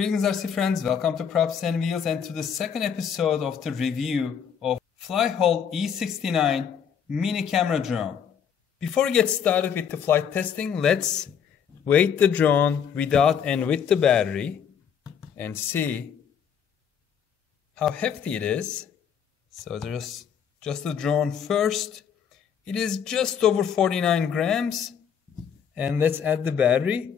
Greetings RC friends, welcome to Props and Wheels and to the second episode of the review of FLYHAL E69 mini camera drone. Before we get started with the flight testing, let's weight the drone without and with the battery and see how hefty it is. So just the drone first. It is just over 49 grams. And let's add the battery.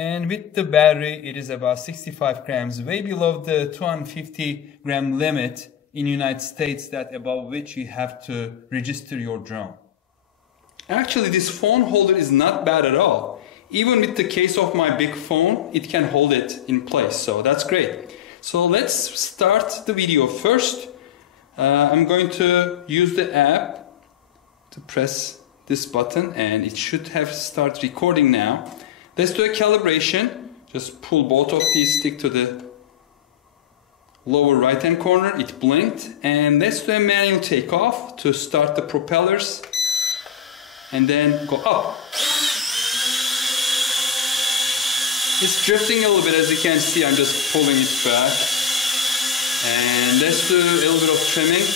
And with the battery, it is about 65 grams, way below the 250 gram limit in the United States, that above which you have to register your drone. Actually, this phone holder is not bad at all. Even with the case of my big phone, it can hold it in place, so that's great. So let's start the video first. I'm going to use the app to press this button and it should have started recording now. Let's do a calibration. Just pull both of these sticks to the lower right hand corner. It blinked. And let's do a manual takeoff to start the propellers and then go up. It's drifting a little bit, as you can see. I'm just pulling it back. And let's do a little bit of trimming.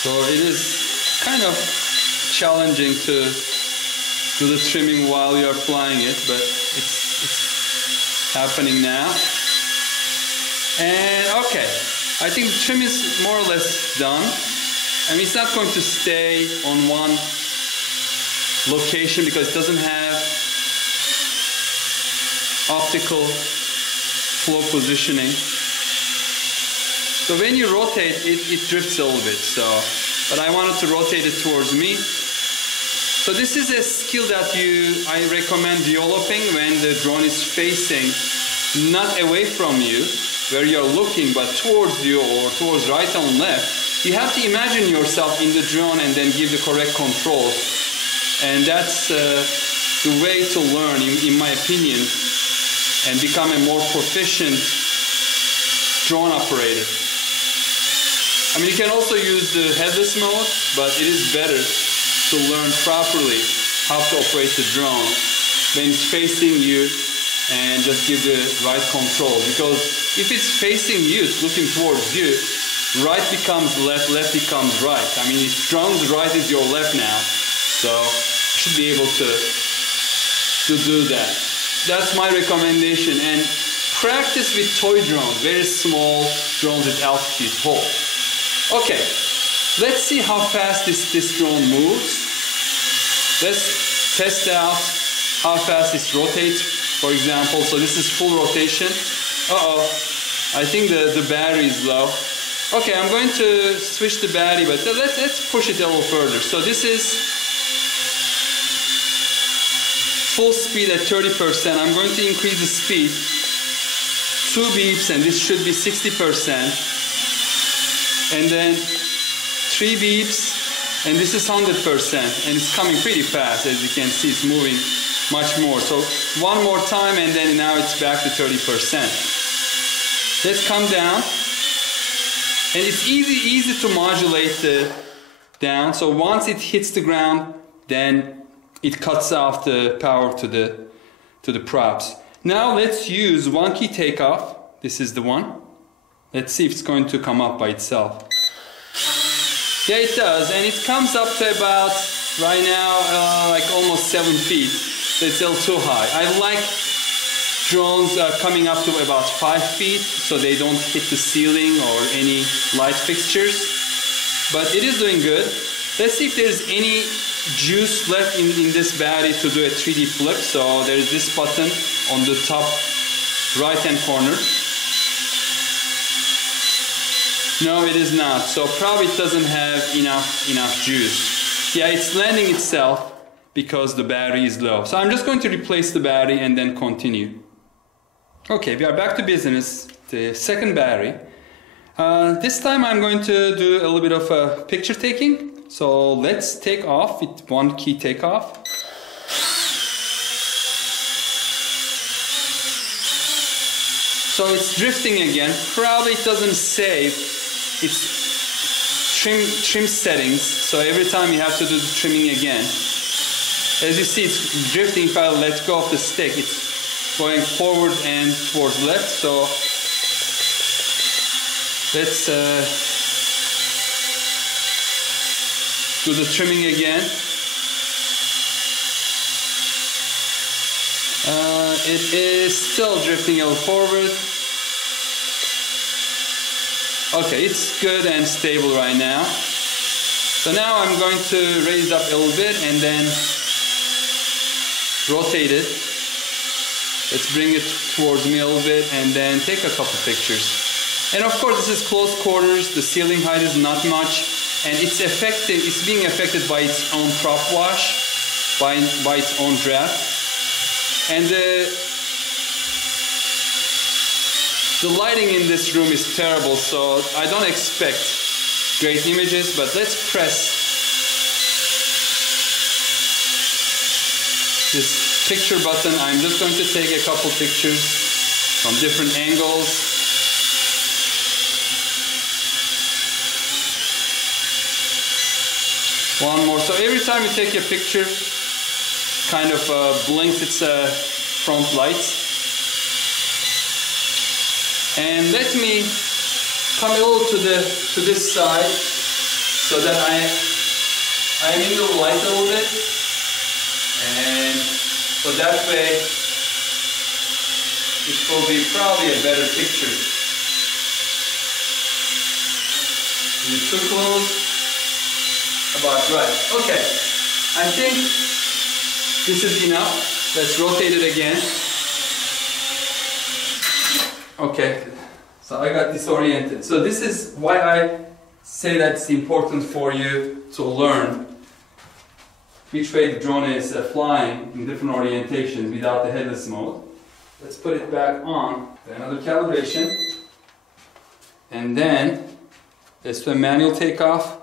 So it is kind of challenging to do the trimming while you are flying it, but it's happening now. And okay, I think the trim is more or less done. I mean, it's not going to stay on one location because it doesn't have optical flow positioning. So when you rotate, it drifts a little bit. But I wanted to rotate it towards me. So this is a skill that I recommend developing when the drone is facing not away from you, where you're looking, but towards you or towards right and left. You have to imagine yourself in the drone and then give the correct controls. And that's the way to learn, in my opinion, and become a more proficient drone operator. I mean, you can also use the headless mode, but it is better to learn properly how to operate the drone when it's facing you and just give the right control. Because if it's facing you, it's looking towards you, right becomes left, left becomes right. I mean, if drone's right is your left now, so you should be able to do that. That's my recommendation. And practice with toy drones, very small drones at altitude hold. Okay, let's see how fast this drone moves. Let's test out how fast it rotates, for example. So this is full rotation. I think the battery is low. Okay, I'm going to switch the battery, but let's push it a little further. So this is full speed at 30%. I'm going to increase the speed. 2 beeps, and this should be 60%. And then 3 beeps, and this is 100%, and it's coming pretty fast. As you can see, it's moving much more. So one more time, and then now it's back to 30%. Let's come down, and it's easy to modulate the down. So once it hits the ground, then it cuts off the power to the props. Now let's use Wonky Takeoff. This is the one. Let's see if it's going to come up by itself. Yeah, it does, and it comes up to about, right now, like almost 7 feet. So it's still too high. I like drones coming up to about 5 feet, so they don't hit the ceiling or any light fixtures. But it is doing good. Let's see if there's any juice left in this battery to do a 3D flip. So there's this button on the top right-hand corner. No, it is not. So probably it doesn't have enough juice. Yeah, it's landing itself because the battery is low. So I'm just going to replace the battery and then continue. Okay, we are back to business. The second battery. This time I'm going to do a little bit of picture taking. So let's take off with Wonky Takeoff. So it's drifting again. Probably it doesn't save its trim settings, so every time you have to do the trimming again. As you see, it's drifting. If I let go of the stick, it's going forward and towards left. So let's do the trimming again. It is still drifting a little forward. Okay, it's good and stable right now. So now I'm going to raise it up a little bit and then rotate it. Let's bring it towards me a little bit and then take a couple pictures. And of course, this is close quarters. The ceiling height is not much, and it's being affected by its own prop wash, by its own draft. And the lighting in this room is terrible, so I don't expect great images, but let's press this picture button. I'm just going to take a couple pictures from different angles. One more. So every time you take a picture, kind of blinks its front lights. And let me come a little to this side so that I'm in the light a little bit, and so that way it will be probably a better picture. Is it too close? About right. Okay, I think this is enough. Let's rotate it again. Okay, so I got disoriented. So this is why I say that it's important for you to learn which way the drone is flying in different orientations without the headless mode. Let's put it back on. Another calibration. And then let's do a manual takeoff.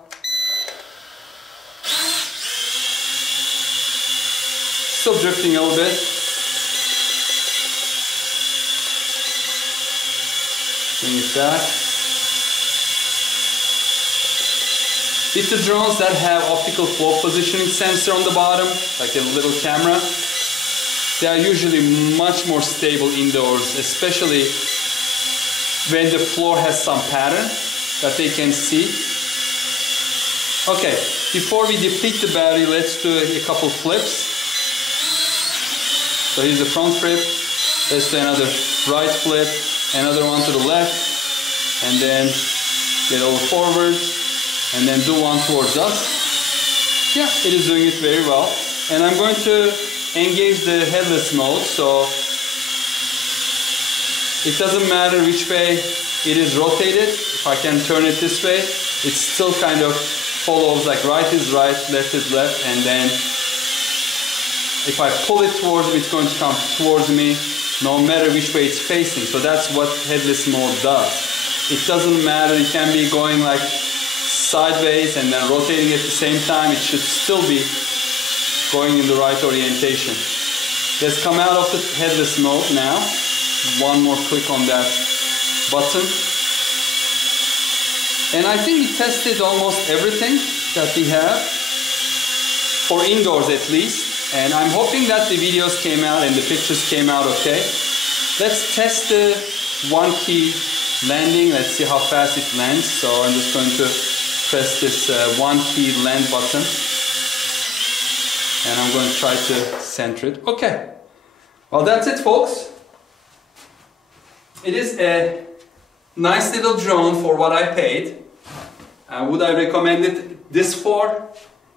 Still drifting a little bit. Bring it back. With the drones that have optical flow positioning sensor on the bottom, like a little camera, they are usually much more stable indoors, especially when the floor has some pattern that they can see. Okay, before we deplete the battery, let's do a couple flips. So here's the front flip. Let's do another right flip, another one to the left, and then get a little forward, and then do one towards us. Yeah, it is doing it very well. And I'm going to engage the headless mode, so it doesn't matter which way it is rotated. If I can turn it this way, it still kind of follows, like right is right, left is left, and then if I pull it towards me, it's going to come towards me no matter which way it's facing. So that's what headless mode does. It doesn't matter, it can be going like sideways and then rotating at the same time. It should still be going in the right orientation. Let's come out of the headless mode now. One more click on that button. And I think we tested almost everything that we have, for indoors at least. And I'm hoping that the videos came out and the pictures came out okay. Let's test the Wonky landing. Let's see how fast it lands. So I'm just going to press this Wonky land button. And I'm going to try to center it. Okay. Well, that's it, folks. It is a nice little drone for what I paid. Would I recommend it this for?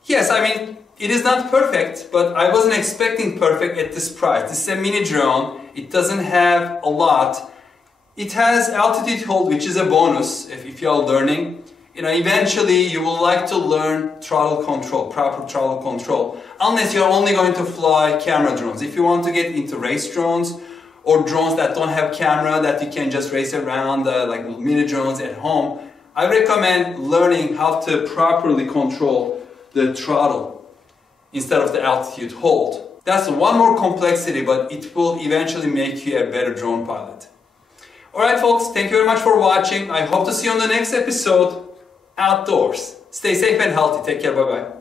Yes, I mean, it is not perfect, but I wasn't expecting perfect at this price. This is a mini drone. It doesn't have a lot. It has altitude hold, which is a bonus if you're learning. You know, eventually you will like to learn throttle control, proper throttle control, unless you're only going to fly camera drones. If you want to get into race drones or drones that don't have camera that you can just race around, like mini drones at home, I recommend learning how to properly control the throttle instead of the altitude hold. That's one more complexity, but it will eventually make you a better drone pilot. Alright folks, thank you very much for watching. I hope to see you on the next episode outdoors. Stay safe and healthy. Take care. Bye bye.